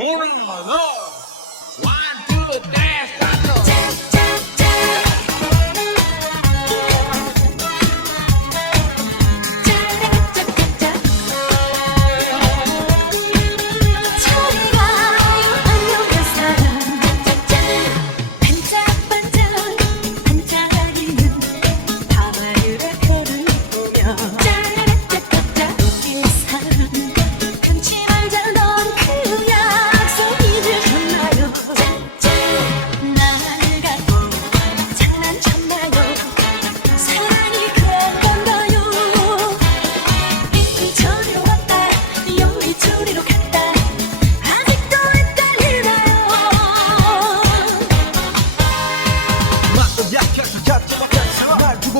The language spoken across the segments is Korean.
One, dance, dash,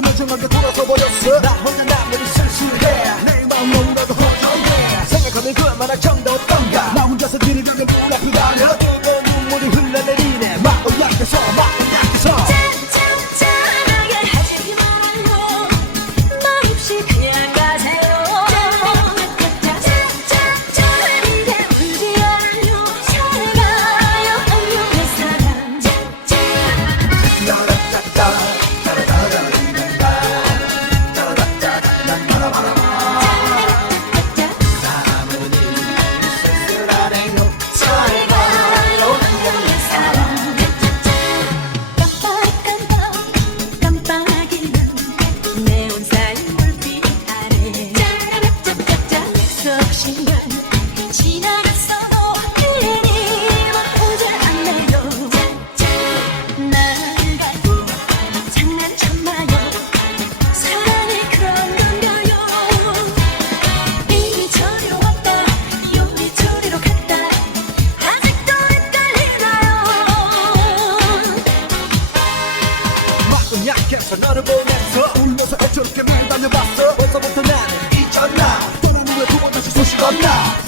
자꾸 멀쩡하게 돌아서 버렸어? 나 혼자 남겨 약해서 너를 보냈어 울면서 애처롭게 밀달려봤어. 벌써부터 나는 잊었나 떠난 후에 두번 다시 소식 없나?